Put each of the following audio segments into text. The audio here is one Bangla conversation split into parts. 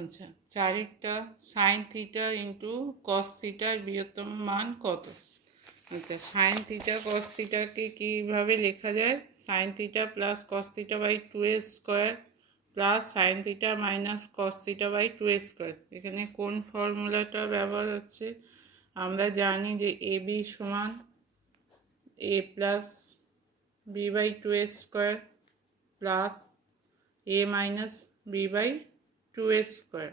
আচ্ছা, চারিকটা সাইন থিটা ইন্টু কস থিটার বৃহত্তম মান কত? আচ্ছা, সাইন থিটা কস থিটাকে কীভাবে লেখা যায়? Sine theta plus cos theta by 2a square plus sine theta minus cos theta by 2a square. এখানে কোন ফর্মুলাটা ব্যবহার হচ্ছে? আমরা জানি যে এ বি সমান A plus B by 2a square plus A minus B by 2a square.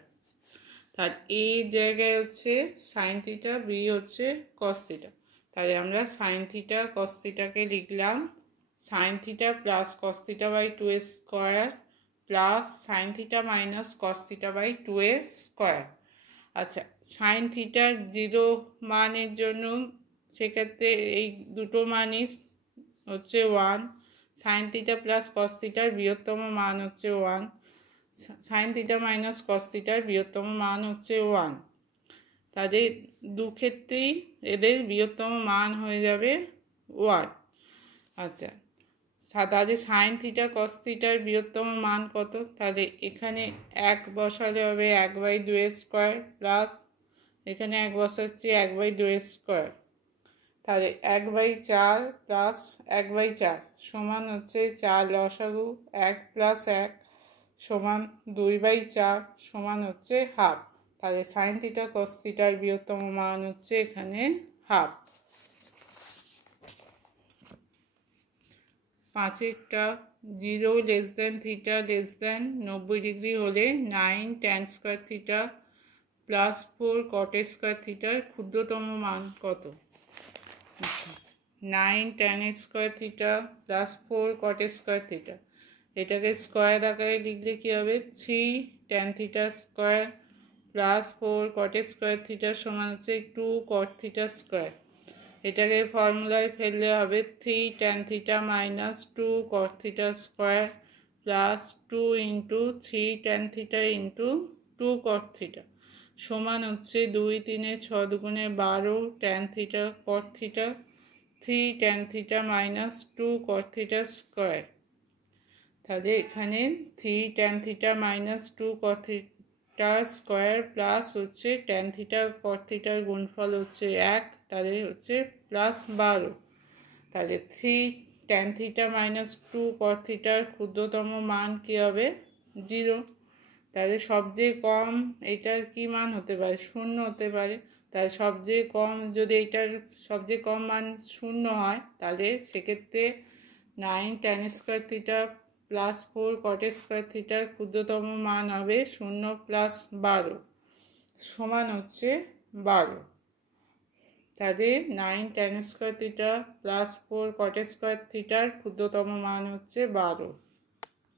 তার এ জায়গায় হচ্ছে সাইন থিটা, বি হচ্ছে কস থিটা। তাহলে আমরা সাইন থিটা কস থিটাকে লিখলাম sine theta plus cos theta by 2a square plus sine theta minus cos theta by 2a square. আচ্ছা, সাইন থিটার 0 মানের জন্য সেক্ষেত্রে এই দুটো মানই হচ্ছে 1। সাইন থিটা প্লাস কস থিটার বৃহত্তম মান হচ্ছে 1। সাইন থিটা মাইনাস কস থিটার বৃহত্তম মান হচ্ছে 1। তাদের দুক্ষেত্রেই এদের বৃহত্তম মান হয়ে যাবে 1। আচ্ছা, তাহলে সাইন থিটা কস থিটার বৃহত্তম মান কত? তাহলে এখানে 1 বসালে হবে 1/2 স্কোয়ার প্লাস এখানে 1 বসাচ্ছি 1/2 স্কোয়ার। তাহলে 1/4 প্লাস 1/4 সমান হচ্ছে 4 লসাগু 1 প্লাস 1 সমান 2/4 সমান হচ্ছে হাফ। তাহলে সাইন থিটা কস থিটার বৃহত্তম মান হচ্ছে এখানে হাফ। 5টা 0 less than theta less than 90 degree হলে 9 tan square theta plus 4 cot square থিটার ক্ষুদ্রতম মান কত? 9 tan square theta plus 4 cot square theta, এটাকে স্কোয়ার আকারে লিখলে কী হবে? 3 tan theta square plus 4 cot square থিটার সমান হচ্ছে 2 কট থিটা স্কোয়ার। এটাকে ফর্মুলায় ফেললে হবে 3 ট্যান থিটা মাইনাস 2 কট theta square plus 2 into 3 tan theta into 2 কট থিটা সমান হচ্ছে 2 3 6 2 12 ট্যান থিটা কট থিটা 3 ট্যান থিটা মাইনাস 2 কট থিটা স্কোয়ার। তাহলে এখানে 3 ট্যান থিটা মাইনাস 2 কট থিটা স্কোয়ার প্লাস হচ্ছে ট্যান থিটা কট থিটার গুণফল হচ্ছে 1, তাহলে হচ্ছে প্লাস 12। তাহলে 3 ট্যান থিটা মাইনাস 2 কট থিটার ক্ষুদ্রতম মান কী হবে? 0। তাহলে সবচেয়ে কম এটার কি মান হতে পারে? 0 হতে পারে। তাহলে সবচেয়ে কম যদি এটার সবচেয়ে কম মান 0 হয় তাহলে সেক্ষেত্রে 9 tan square theta plus 4 cot square থিটার ক্ষুদ্রতম মান হবে 0 প্লাস 12 সমান হচ্ছে 12। তাহলে 9 tan square theta plus 4 cot square থিটার ক্ষুদ্রতম মান হচ্ছে 12।